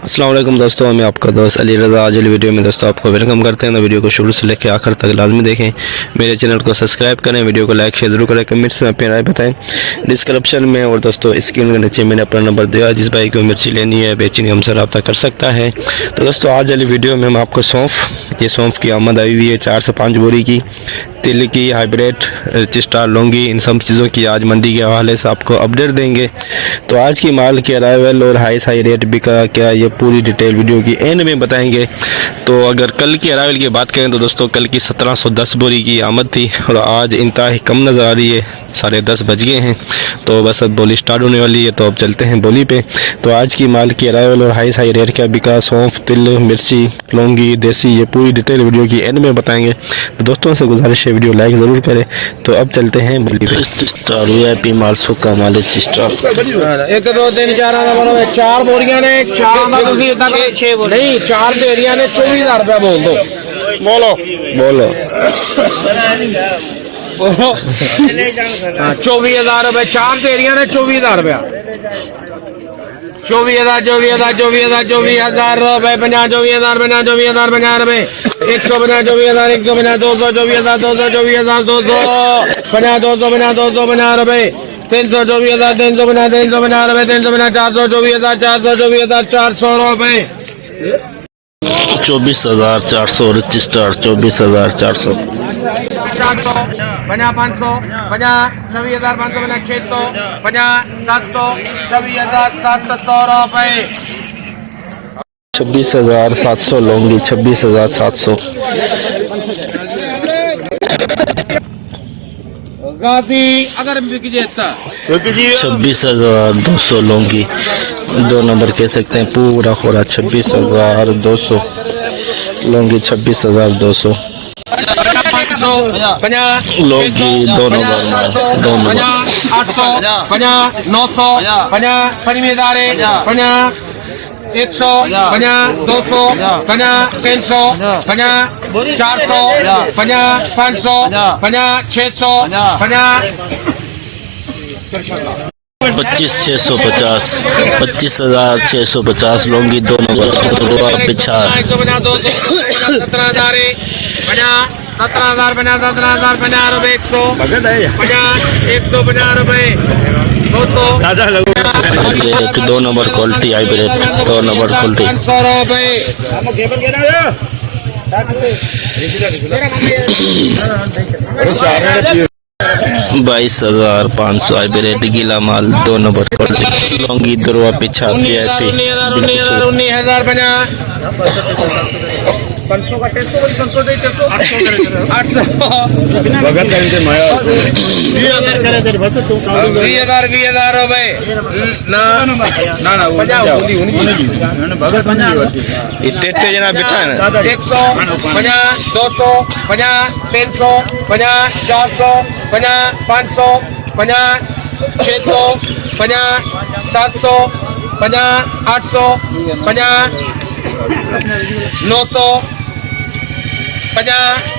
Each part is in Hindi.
अस्सलाम वालेकुम दोस्तों, मैं आपका दोस्त अली रज़ा। आज वाली वीडियो में दोस्तों आपको वेलकम करते हैं। तो वीडियो को शुरू से लेकर आखिर तक लाजमी देखें, मेरे चैनल को सब्सक्राइब करें, वीडियो को लाइक शेयर जरूर करें, कमेंट्स में अपनी राय बताएं डिस्क्रिप्शन में। और दोस्तों स्क्रीन के नीचे मैंने अपना नंबर दिया, जिस भाई को मिर्ची लेनी है बेचनी हमसे रब्ता कर सकता है। तो दोस्तों आज वाली वीडियो में हम आपको सौंफ की आमद आई हुई है 4 से 5 बोरी की, तिल की, हाइब्रिड, चिस्टा, लौंगी, इन सब चीज़ों की आज मंडी के हवाले से आपको अपडेट देंगे। तो आज की माल के अराइवल और हाई रेट बिका क्या, ये पूरी डिटेल वीडियो की एंड में बताएंगे। तो अगर कल की अराइवल की बात करें तो दोस्तों कल की 1710 बोरी की आमद थी और आज इंतहा कम नज़र आ रही है, 10:30 बज गए हैं। तो बस अब बोली स्टार्ट होने वाली है, तो अब चलते हैं बोली पे। तो आज की माल की अराइवल और हाई रेट क्या बिका, सौंफ, तिल, मिर्ची, लौंगी, देसी, ये पूरी डिटेल वीडियो की एंड में बताएंगे। तो दोस्तों से गुजारिश है वीडियो लाइक ज़रूर करें। तो अब चलते हैं बोली पे। VIP माल सुक्का माल 1 2 3 4 बोरियां ने 4 ढेरियां ने 24,000 रुपया बोल दो। बोलो 24,000 रुपये 4 ढेरियां ने 24,000 रुपया 24,000 24,000 रुपये 50 24,000 50 24,000 50 रुपये 150 24,000 150 200 24,000 200 24,000 200 50 200 250 रुपये 300 24,000 350 350 रुपये 350 400 24,000 400 24,000 400 रुपये 24,400 रजिस्टर 24,400 500 500 26,500 600 700 26,700 रुपये 26,700 लौंगी 26,700 अगर बिक जाता 26,200 लौंगी 2 नंबर कह सकते हैं पूरा खोरा 26,200 लौंगी 26,200 लौंगी 2 नंबर 800 900 50 100 200 300 400 500 600 25,650 25,650 लौंगी 2 नंबर पिछा 17,000 17,000 50 रुपये 150 रुपये 200 2 number quality hybrid 2 number quality 500 रुपये 22,500 हाइब्रिड गीला माल 2 नंबर क्वालिटी लौंगी दुरवा पिछा 19,000 500 का 500 दे 800 20,000 रुपये इतने जना बिठा है 150 200 50 300 50 400 50 500 50 600 50 700 50 800 50 900 50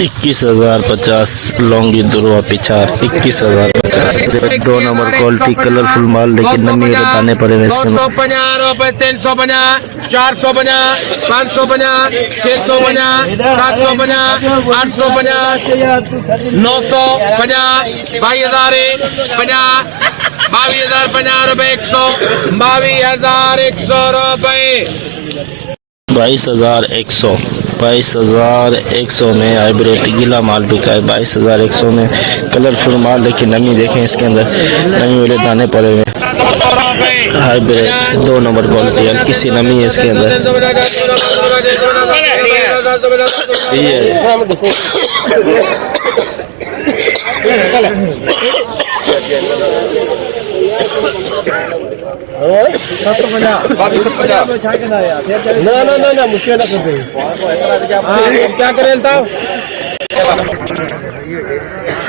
21,050 लौंगी दुरवा पिछा 21,050 2 नंबर क्वालिटी कलरफुल माल, लेकिन नमी बताने पड़े 250 रुपये 350 450 550 650 750 850 950 22,000 50 रुपये 22,100 रुपये 22,100 में हाइब्रिड गीला माल बिका है 22,100 में कलरफुल माल, लेकिन नमी देखें इसके अंदर नमी वाले दाने पड़े हुए हाइब्रिड 2 नंबर क्वालिटी है, किसी नमी है इसके अंदर। ना मुश्किल क्या करें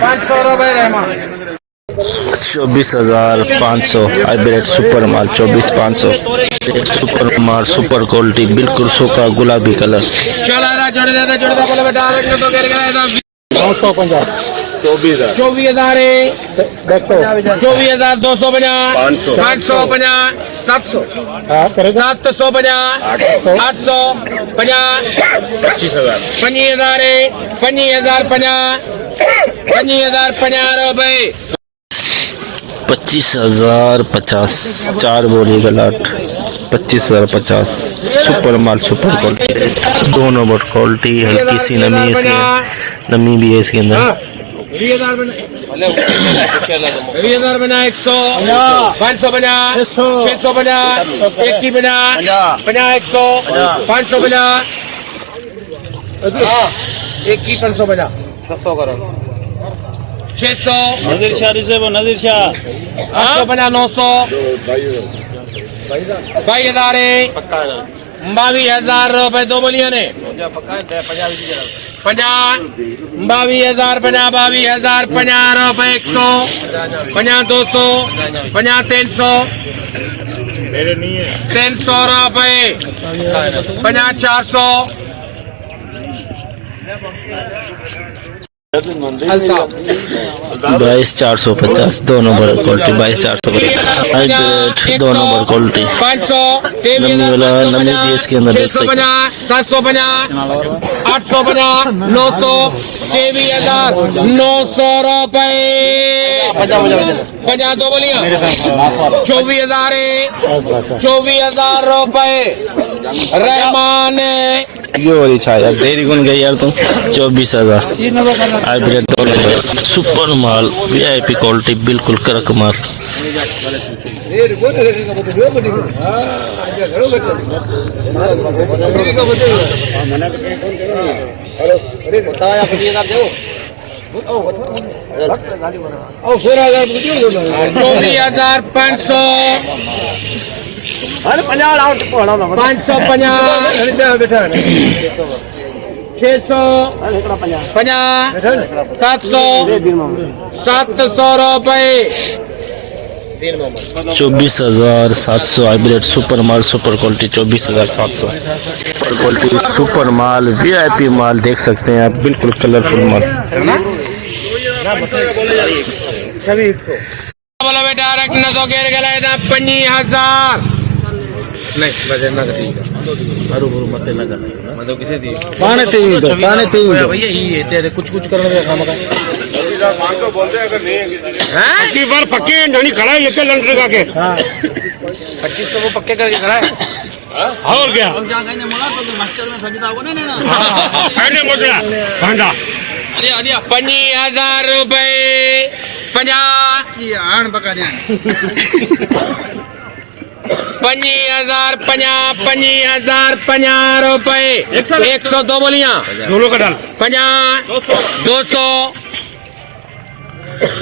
500 रुपये रहमान 24,500 हाइब्रिड सुपर माल 24,500 सुपर माल सुपर क्वालिटी बिल्कुल सूखा गुलाबी कलर। चला जोड़ दे बोले बेटा तो गिर गया 950 24,000 24,250 550 700 750 800 50 25,000 50 रुपए 25,050 4 बोरी का लाट 25,050 सुपर माल सुपर क्वालिटी दोनों बोट क्वालिटी हल्की सी नमी है इसके नमी भी है इसके अंदर 20,000 बना 100 550 650 51 50 100 550 550 600 नजीर शाह रिसेबो नजीर शाह 850 900 22,000 रुपए दो बोलिया ने 50 22,000 52,000 50 रुपए 100 50 200 50 300 300 रुपए 50 400 22,450 दोनों बड़ क्वालिटी 22,450 हाइब्रिड दोनों बड़ क्वालिटी 500 नमी वाला नमी भी इसके अंदर देख सकते हैं 750 850 900 23,000 900 रुपए 50 दो बोलिया 24,000 रुपए रहमान ये वाली छाया देरी कौन गई यार तुम 24,000 हाइब्रिड दोनों बड़ सुपर माल वीआईपी क्वालिटी बिल्कुल कड़क माल चौबीस 500 550 600 50 700 700 रुपए 24,700 हाइब्रिड सुपर माल super quality 24,700 super quality super माल वीआईपी माल देख सकते हैं आप बिल्कुल कलरफुल माल बोलो बेटा रखना तो घेर गला था 50,000 नहीं वजन ना ठीक है अरु गुरु मत ना कर मतलब किसे दी पाने तीन दो भैया ये तेरे कुछ करने का काम का मान को बोलते अगर नहीं हैं पक्की बार पक्के नहीं खड़ा है ये के लंडर का के 25 तो वो पक्के करके खड़ा है और क्या हम जा गए ने मोला तो मस्जिद में सजदा होगा ना पहले मोला भांडा 50,000 रुपए 50 ये आन बका दे 50,000 50 रुपए 100 दो बोलियां दोनों का डाल 50 200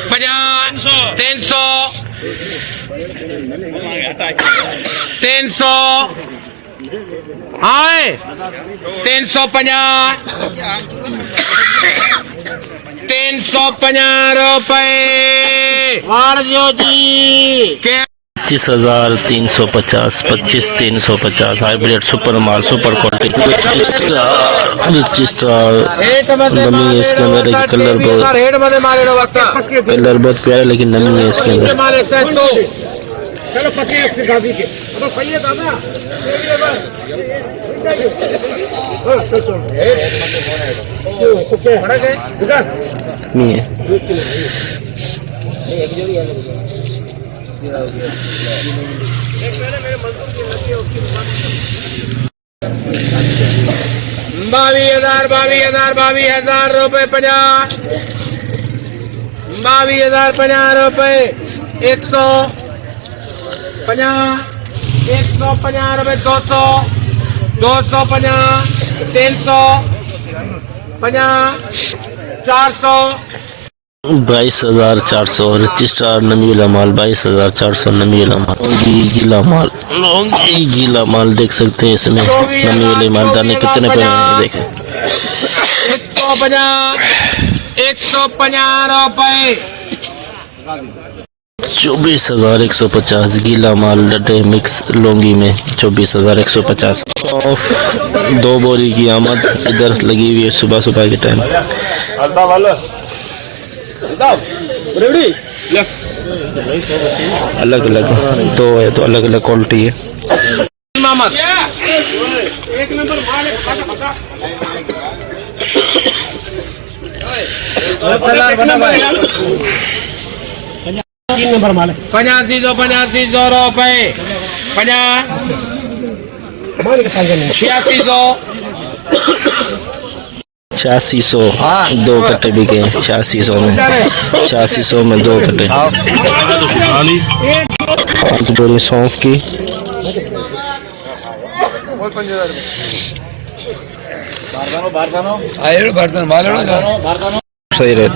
50 300 हाय 350 रुपए क्या 25,350 25,350 हाइब्रिड सुपर माल सुपर क्वालिटी रजिस्ट्रार नमी है इसके अंदर लेकिन कलर बहुत प्यारा लेकिन नमी है इसके अंदर नहीं है 22,000 रुपए 50 22,050 रुपए 100 50 150 रुपए 200 250 300 50 400 22,400 रजिस्ट्रार नमी वाला माल 22,400 नमी वाला माल गीला माल देख सकते हैं इसमें नमी वाले माल दाने कितने पड़े हैं देखें 150 रुपए 24,150 गीला माल लड्डे मिक्स लोंगी में 24,150 दो बोरी की आमद इधर लगी हुई है सुबह सुबह के टाइम अलग अलग दो है तो अलग अलग क्वालिटी है। मोहम्मद नंबर माल 8500 रुपए 8600 दो कट्टे बिके 8600 में 8600 में दो कट्टे। 5 बोरी सौंफ की सही रेट।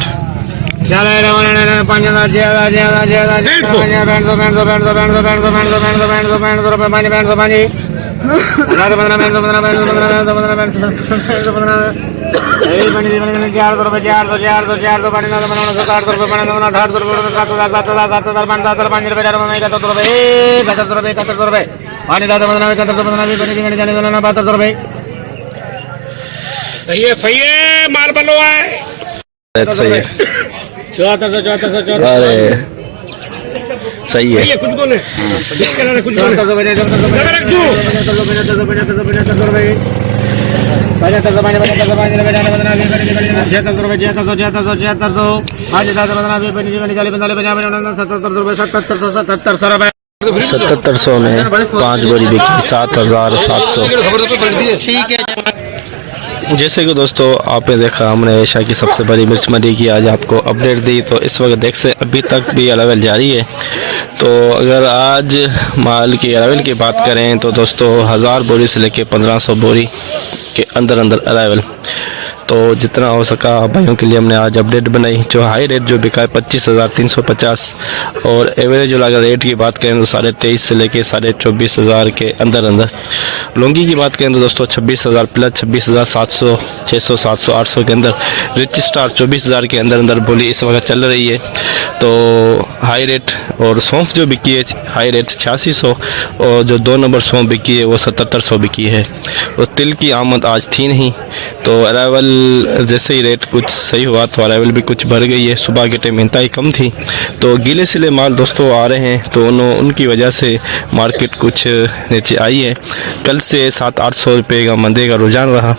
सही है माल बनो है सही है। 7400 अरे सही है। कुछ तो नहीं कुछ ₹7700 7700 में 5 बोरी बिकी 7700। जैसे कि दोस्तों आपने देखा हमने एशिया की सबसे बड़ी मिर्च मंडी की आज आपको अपडेट दी, तो इस वक्त देख से अभी तक भी अराइवल जारी है। तो अगर आज माल की अराइवल की बात करें तो दोस्तों 1000 बोरी से लेके 1500 बोरी के अंदर अंदर अराइवल। तो जितना हो सका भाइयों के लिए हमने आज अपडेट बनाई। जो हाई रेट जो बिका है 25,350 और एवरेज अगर रेट की बात करें तो 23,500 से लेके 24,500 के अंदर अंदर। लौंगी की बात करें तो दोस्तों 26,000 प्लस 26,700 600 700 800 के अंदर। रिच स्टार 24,000 के अंदर अंदर बोली इस वक्त चल रही है। तो हाई रेट और सौंफ जो बिकी है हाई रेट 8600 और जो 2 नंबर सौंफ बिकी है वो 7700 बिकी है। और तिल की आमद आज थी नहीं, तो अराइवल जैसे ही रेट कुछ सही हुआ तो अराइवल भी कुछ बढ़ गई है। सुबह के टाइम इंतहाई कम थी, तो गीले सिले माल दोस्तों आ रहे हैं, तो उनकी वजह से मार्केट कुछ नीचे आई है। कल से 700-800 रुपये का मंदे का रुझान रहा।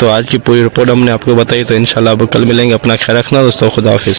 तो आज की पूरी रिपोर्ट हमने आपको बताई, तो इंशाल्लाह अब कल मिलेंगे। अपना ख्याल रखना दोस्तों, खुदा हाफिज़।